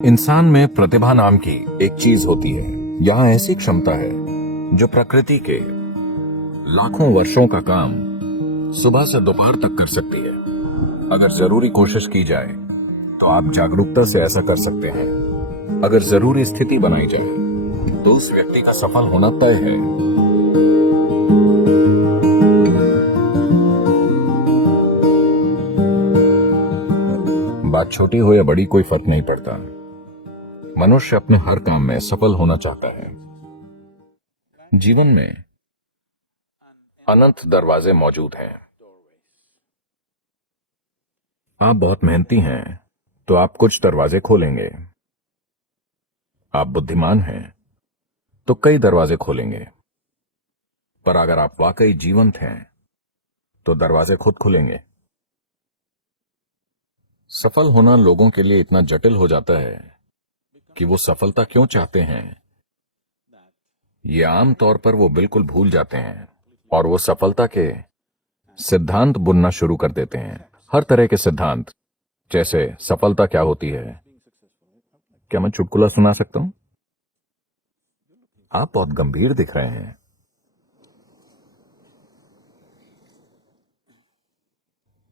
इंसान में प्रतिभा नाम की एक चीज होती है। यहाँ ऐसी क्षमता है जो प्रकृति के लाखों वर्षों का काम सुबह से दोपहर तक कर सकती है। अगर जरूरी कोशिश की जाए तो आप जागरूकता से ऐसा कर सकते हैं। अगर जरूरी स्थिति बनाई जाए तो उस व्यक्ति का सफल होना तय है। बात छोटी हो या बड़ी कोई फर्क नहीं पड़ता। मनुष्य अपने हर काम में सफल होना चाहता है। जीवन में अनंत दरवाजे मौजूद हैं। आप बहुत मेहनती हैं तो आप कुछ दरवाजे खोलेंगे। आप बुद्धिमान हैं तो कई दरवाजे खोलेंगे। पर अगर आप वाकई जीवंत हैं तो दरवाजे खुद खुलेंगे। सफल होना लोगों के लिए इतना जटिल हो जाता है कि वो सफलता क्यों चाहते हैं ये आम तौर पर वो बिल्कुल भूल जाते हैं और वो सफलता के सिद्धांत बुनना शुरू कर देते हैं। हर तरह के सिद्धांत, जैसे सफलता क्या होती है। क्या मैं चुटकुला सुना सकता हूं? आप बहुत गंभीर दिख रहे हैं।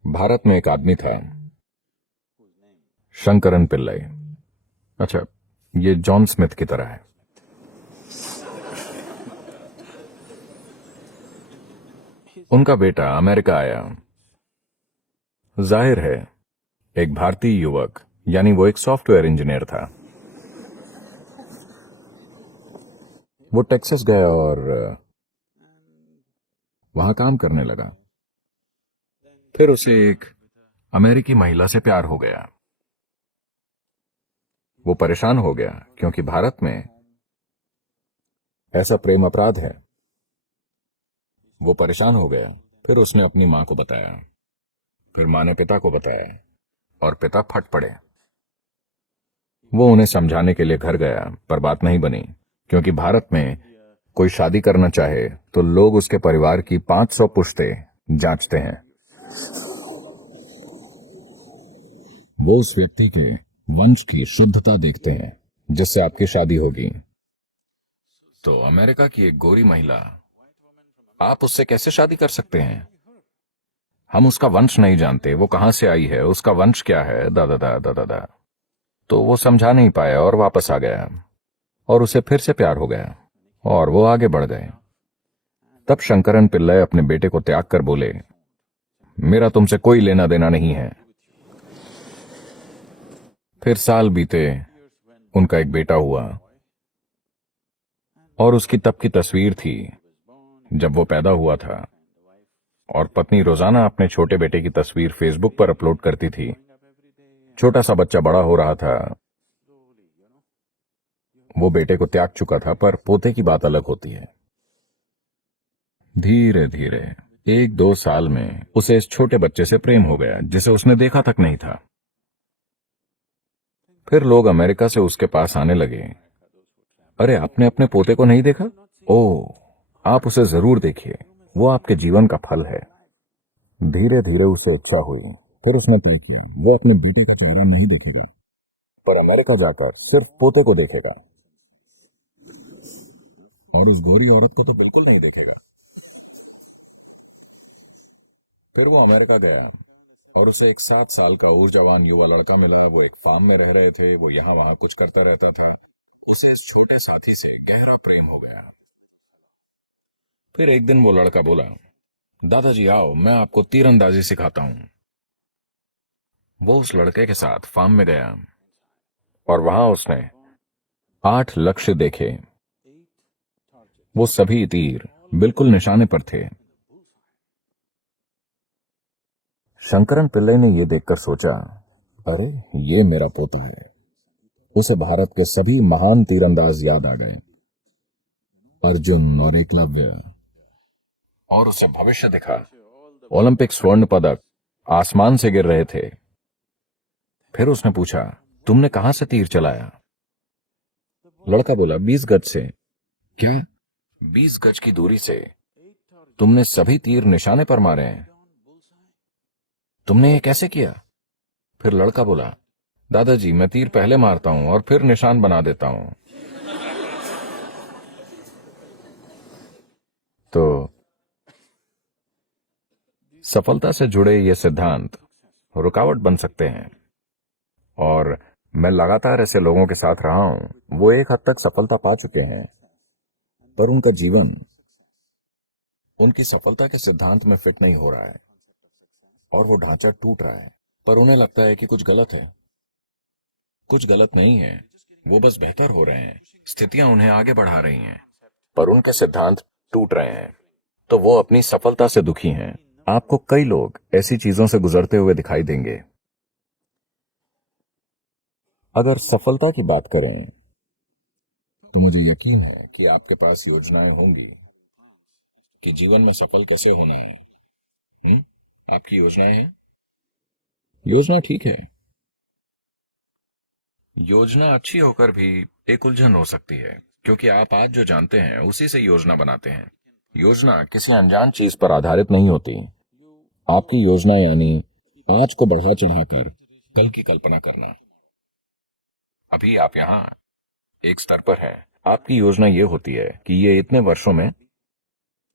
भारत में एक आदमी था, शंकरन पिल्लई। अच्छा, ये जॉन स्मिथ की तरह है। उनका बेटा अमेरिका आया। जाहिर है एक भारतीय युवक, यानी वो एक सॉफ्टवेयर इंजीनियर था। वो टेक्सास गया और वहां काम करने लगा। फिर उसे एक अमेरिकी महिला से प्यार हो गया। वो परेशान हो गया क्योंकि भारत में ऐसा प्रेम अपराध है। वो परेशान हो गया। फिर उसने अपनी मां को बताया। फिर मां ने पिता को बताया और पिता फट पड़े। वो उन्हें समझाने के लिए घर गया, पर बात नहीं बनी, क्योंकि भारत में कोई शादी करना चाहे तो लोग उसके परिवार की 500 पुश्तें जांचते हैं। वो उस व्यक्ति के वंश की शुद्धता देखते हैं जिससे आपकी शादी होगी। तो अमेरिका की एक गोरी महिला, आप उससे कैसे शादी कर सकते हैं? हम उसका वंश नहीं जानते, वो कहां से आई है, उसका वंश क्या है, दादा दादा दादा। तो वो समझा नहीं पाया और वापस आ गया और उसे फिर से प्यार हो गया और वो आगे बढ़ गए। तब शंकरन पिल्लई अपने बेटे को त्याग कर बोले, मेरा तुमसे कोई लेना देना नहीं है। फिर साल बीते, उनका एक बेटा हुआ और उसकी तब की तस्वीर थी जब वो पैदा हुआ था, और पत्नी रोजाना अपने छोटे बेटे की तस्वीर फेसबुक पर अपलोड करती थी। छोटा सा बच्चा बड़ा हो रहा था। वो बेटे को त्याग चुका था, पर पोते की बात अलग होती है। धीरे धीरे 1-2 साल में उसे इस छोटे बच्चे से प्रेम हो गया जिसे उसने देखा तक नहीं था। फिर लोग अमेरिका से उसके पास आने लगे, अरे आपने अपने पोते को नहीं देखा? ओह, आप उसे जरूर देखिए, वो आपके जीवन का फल है। धीरे धीरे उसे इच्छा हुई। फिर उसने तय की वो अपने बेटे का चेहरा नहीं देखेगा, पर अमेरिका जाकर सिर्फ पोते को देखेगा, और उस गोरी औरत को तो बिल्कुल नहीं देखेगा। फिर वो अमेरिका गया और उसे एक 7 साल का ऊर्जावान युवा लड़का मिला। वो एक फार्म में रह रहे थे। वो यहाँ वहां कुछ करता रहता था। उसे इस छोटे साथी से गहरा प्रेम हो गया। फिर एक दिन वो लड़का बोला, दादाजी आओ, मैं आपको तीरंदाजी सिखाता हूं। वो उस लड़के के साथ फार्म में गया और वहां उसने 8 लक्ष्य देखे। वो सभी तीर बिल्कुल निशाने पर थे। शंकरन पिल्लई ने यह देखकर सोचा, अरे ये मेरा पोता है। उसे भारत के सभी महान तीरंदाज याद आ गए, अर्जुन और एकलव्य, और उसे भविष्य दिखा। ओलंपिक स्वर्ण पदक आसमान से गिर रहे थे। फिर उसने पूछा, तुमने कहां से तीर चलाया? लड़का बोला, 20 गज से। क्या 20 गज की दूरी से तुमने सभी तीर निशाने पर मारे हैं? तुमने ये कैसे किया? फिर लड़का बोला, दादाजी, मैं तीर पहले मारता हूं और फिर निशान बना देता हूं। तो सफलता से जुड़े ये सिद्धांत रुकावट बन सकते हैं, और मैं लगातार ऐसे लोगों के साथ रहा हूं, वो एक हद तक सफलता पा चुके हैं, पर उनका जीवन उनकी सफलता के सिद्धांत में फिट नहीं हो रहा है और वो ढांचा टूट रहा है। पर उन्हें लगता है कि कुछ गलत है। कुछ गलत नहीं है, वो बस बेहतर हो रहे हैं, स्थितियां उन्हें आगे बढ़ा रही हैं, पर उनके सिद्धांत टूट रहे हैं, तो वो अपनी सफलता से दुखी हैं। आपको कई लोग ऐसी चीजों से गुजरते हुए दिखाई देंगे। अगर सफलता की बात करें तो मुझे यकीन है कि आपके पास योजनाएं होंगी कि जीवन में सफल कैसे होना है। आपकी योजनाएं हैं? योजना ठीक है। योजना अच्छी होकर भी एक उलझन हो सकती है, क्योंकि आप आज जो जानते हैं उसी से योजना बनाते हैं। योजना किसी अनजान चीज पर आधारित नहीं होती। आपकी योजना यानी आज को बढ़ा चढ़ाकर कल की कल्पना करना। अभी आप यहाँ एक स्तर पर है। आपकी योजना ये होती है कि ये इतने वर्षों में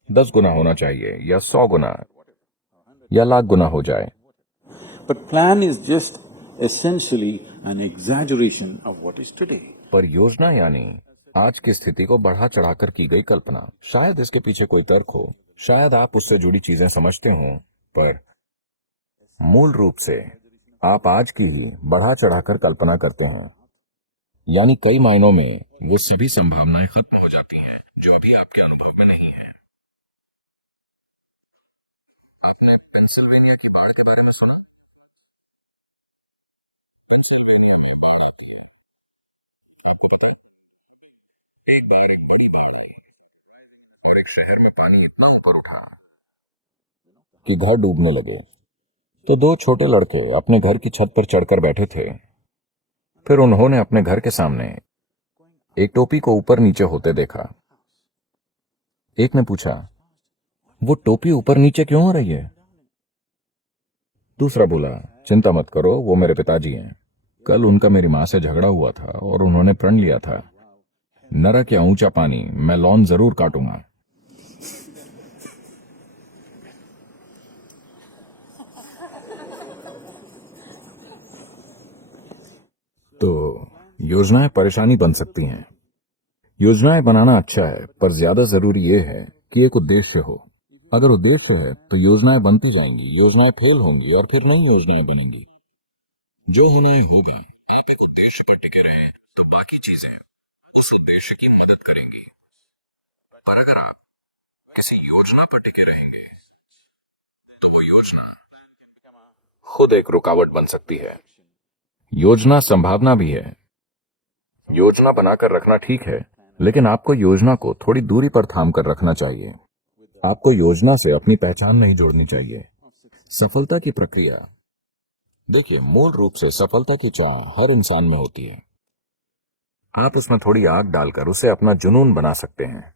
10 गुना होना चाहिए, या 100 गुना, या लाख गुना हो जाए। But plan is just essentially an exaggeration of what is today. पर योजना यानी आज की स्थिति को बढ़ा चढ़ाकर की गई कल्पना। शायद इसके पीछे कोई तर्क हो, शायद आप उससे जुड़ी चीजें समझते हो, पर मूल रूप से आप आज की ही बढ़ा चढ़ाकर कल्पना करते हैं। यानी कई मायनों में वो सभी संभावनाएं खत्म हो जाती हैं जो अभी आपके अनुभव में नहीं है। आपने पेंसिल्वेनिया की बाढ़ के बारे में सुना? पेंसिल्वेनिया में बाढ़ आती है, आपको पता, एक बार एक बड़ी बाढ़ और एक शहर में पानी इतना ऊपर उठा कि घर डूबने लगे। तो दो छोटे लड़के अपने घर की छत पर चढ़कर बैठे थे। फिर उन्होंने अपने घर के सामने एक टोपी को ऊपर नीचे होते देखा। एक ने पूछा, वो टोपी ऊपर नीचे क्यों हो रही है? दूसरा बोला, चिंता मत करो, वो मेरे पिताजी हैं। कल उनका मेरी मां से झगड़ा हुआ था और उन्होंने प्रण लिया था, नरक या ऊंचा पानी, मैं लॉन जरूर काटूंगा। तो योजनाएं परेशानी बन सकती हैं। योजनाएं बनाना अच्छा है, पर ज्यादा जरूरी यह है कि एक उद्देश्य हो। अगर उद्देश्य है तो योजनाएं बनती जाएंगी, योजनाएं फेल होंगी और फिर नई योजनाएं बनेंगी। जो होना है होगा। आप एक उद्देश्य पर टिके रहे तो बाकी चीजें उस उद्देश्य की मदद करेंगी। पर अगर आप किसी योजना पर टिके रहेंगे तो वो योजना खुद एक रुकावट बन सकती है। योजना संभावना भी है। योजना बनाकर रखना ठीक है, लेकिन आपको योजना को थोड़ी दूरी पर थाम कर रखना चाहिए। आपको योजना से अपनी पहचान नहीं जोड़नी चाहिए। सफलता की प्रक्रिया, देखिए, मूल रूप से सफलता की चाह हर इंसान में होती है। आप उसमें थोड़ी आग डालकर उसे अपना जुनून बना सकते हैं,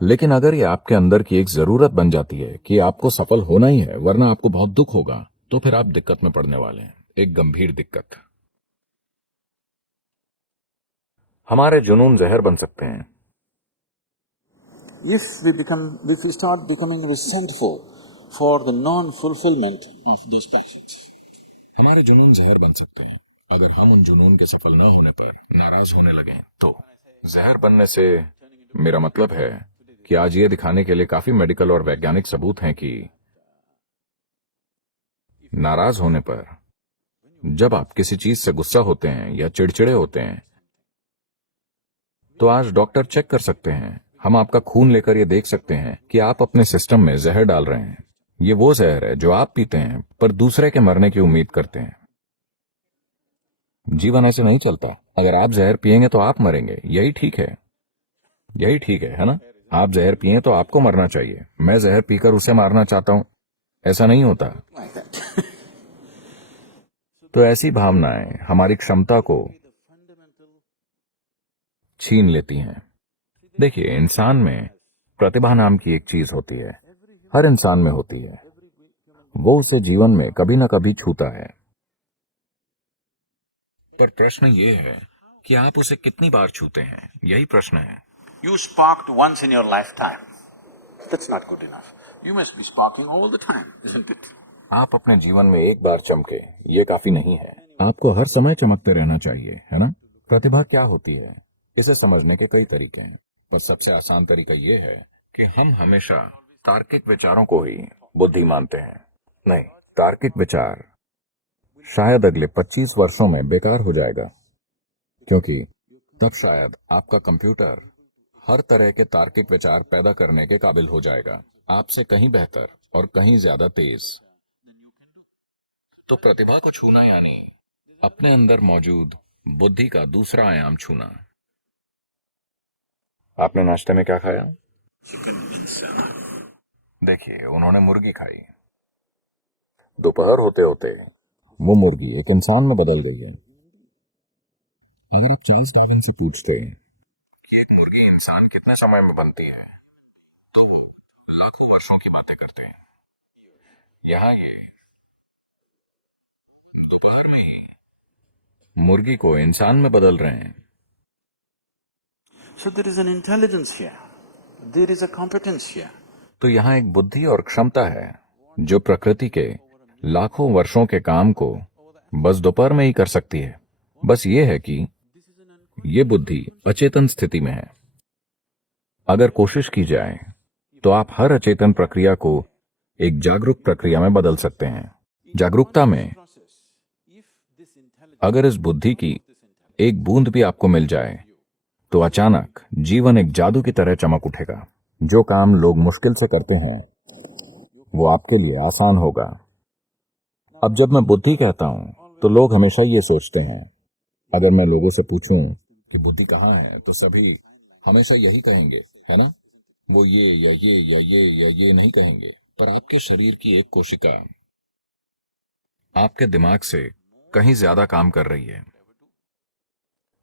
लेकिन अगर ये आपके अंदर की एक जरूरत बन जाती है कि आपको सफल होना ही है वरना आपको बहुत दुख होगा, तो फिर आप दिक्कत में पड़ने वाले हैं, एक गंभीर दिक्कत। हमारे जुनून जहर बन सकते हैं। If we start becoming resentful for the non-fulfillment of those passions, हमारे जुनून जहर बन सकते हैं अगर हम उन जुनून के सफल न होने पर नाराज होने लगे। तो जहर बनने से मेरा मतलब है कि आज ये दिखाने के लिए काफी मेडिकल और वैज्ञानिक सबूत हैं कि नाराज होने पर, जब आप किसी चीज से गुस्सा होते हैं या चिड़चिड़े होते हैं, तो आज डॉक्टर चेक कर सकते हैं। हम आपका खून लेकर ये देख सकते हैं कि आप अपने सिस्टम में जहर डाल रहे हैं। ये वो जहर है जो आप पीते हैं पर दूसरे के मरने की उम्मीद करते हैं। जीवन ऐसे नहीं चलता। अगर आप जहर पिएंगे तो आप मरेंगे, यही ठीक है। यही ठीक है ना? आप जहर पिए तो आपको मरना चाहिए, मैं जहर पीकर उसे मारना चाहता हूं, ऐसा नहीं होता। like that. तो ऐसी भावनाएं हमारी क्षमता को छीन लेती हैं। देखिए, इंसान में प्रतिभा नाम की एक चीज होती है, हर इंसान में होती है। वो उसे जीवन में कभी ना कभी छूता है। पर प्रश्न ये है कि आप उसे कितनी बार छूते हैं, यही प्रश्न है। You sparked once in your lifetime. That's not good enough. You must be sparking all the time, isn't it? आप अपने जीवन में एक बार चमके, ये काफी नहीं है। आपको हर समय चमकते रहना चाहिए, है ना? प्रतिभा क्या होती है, इसे समझने के कई तरीके हैं, पर सबसे आसान तरीका ये है कि हम हमेशा तार्किक विचारों को ही बुद्धि मानते हैं। नहीं, तार्किक विचार शायद अगले 25 वर्षों में बेकार हो जाएगा, क्योंकि तब शायद आपका कंप्यूटर हर तरह के तार्किक विचार पैदा करने के काबिल हो जाएगा, आपसे कहीं बेहतर और कहीं ज्यादा तेज। तो प्रतिभा को छूना यानी अपने अंदर मौजूद बुद्धि का दूसरा आयाम छूना। आपने नाश्ते में क्या खाया? देखिए, उन्होंने मुर्गी खाई। दोपहर होते होते वो मुर्गी एक इंसान में बदल गई है। अगर आप चार्ल्स डार्विन से पूछते हैं कि एक मुर्गी इंसान कितने समय में बनती है, तो वो लाखों वर्षों की बातें करते हैं। यहाँ ये दोपहर में ही मुर्गी को इंसान में बदल रहे हैं। So there is an intelligence here. There is a competence here. तो यहाँ एक बुद्धि और क्षमता है जो प्रकृति के लाखों वर्षों के काम को बस दोपहर में ही कर सकती है। बस ये है कि ये बुद्धि अचेतन स्थिति में है। अगर कोशिश की जाए तो आप हर अचेतन प्रक्रिया को एक जागरूक प्रक्रिया में बदल सकते हैं। जागरूकता में अगर इस बुद्धि की एक बूंद भी आपको मिल जाए तो अचानक जीवन एक जादू की तरह चमक उठेगा। जो काम लोग मुश्किल से करते हैं वो आपके लिए आसान होगा। अब जब मैं बुद्धि कहता हूं तो लोग हमेशा ये सोचते हैं, अगर मैं लोगों से पूछूं कि बुद्धि कहाँ है तो सभी हमेशा यही कहेंगे, है ना? वो ये या ये या ये या ये नहीं कहेंगे। पर आपके शरीर की एक कोशिका आपके दिमाग से कहीं ज्यादा काम कर रही है।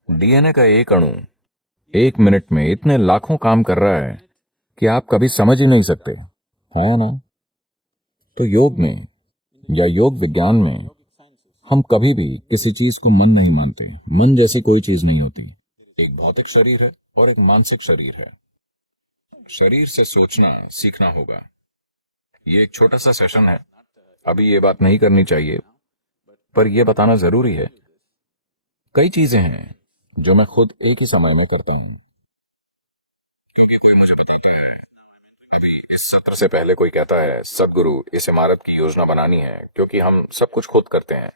डीएनए का एक अणु 1 मिनट में इतने लाखों काम कर रहा है कि आप कभी समझ ही नहीं सकते, है ना? तो योग में या योग विज्ञान में हम कभी भी किसी चीज को मन नहीं मानते। मन जैसी कोई चीज नहीं होती। एक भौतिक शरीर है और एक मानसिक शरीर है। शरीर से सोचना सीखना होगा। ये एक छोटा सा सेशन है। अभी ये बात नहीं करनी चाहिए, पर यह बताना जरूरी है। कई चीजें हैं जो मैं खुद एक ही समय में करता हूं, क्योंकि कोई मुझे बताता है। अभी इस सत्र से पहले कोई कहता है, सदगुरु इस इमारत की योजना बनानी है, क्योंकि हम सब कुछ खुद करते हैं।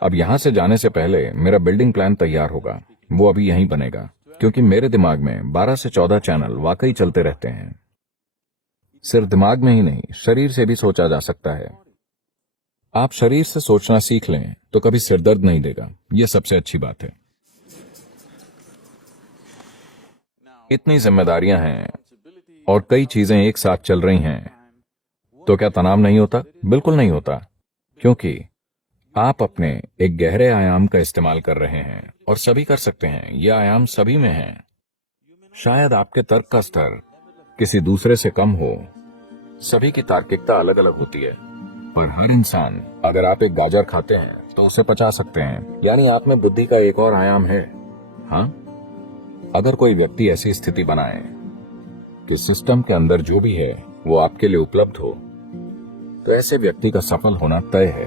अब यहां से जाने से पहले मेरा बिल्डिंग प्लान तैयार होगा। वो अभी यहीं बनेगा, क्योंकि मेरे दिमाग में 12 से 14 चैनल वाकई चलते रहते हैं। सिर्फ दिमाग में ही नहीं, शरीर से भी सोचा जा सकता है। आप शरीर से सोचना सीख लें तो कभी सिरदर्द नहीं देगा। यह सबसे अच्छी बात है। इतनी जिम्मेदारियां हैं और कई चीजें एक साथ चल रही हैं, तो क्या तनाव नहीं होता? बिल्कुल नहीं होता, क्योंकि आप अपने एक गहरे आयाम का इस्तेमाल कर रहे हैं और सभी कर सकते हैं। यह आयाम सभी में है। शायद आपके तर्क का स्तर किसी दूसरे से कम हो, सभी की तार्किकता अलग अलग होती है, पर हर इंसान, अगर आप एक गाजर खाते हैं तो उसे पचा सकते हैं। यानी आप में बुद्धि का एक और आयाम है। हाँ, अगर कोई व्यक्ति ऐसी स्थिति बनाए कि सिस्टम के अंदर जो भी है वो आपके लिए उपलब्ध हो, तो ऐसे व्यक्ति का सफल होना तय है।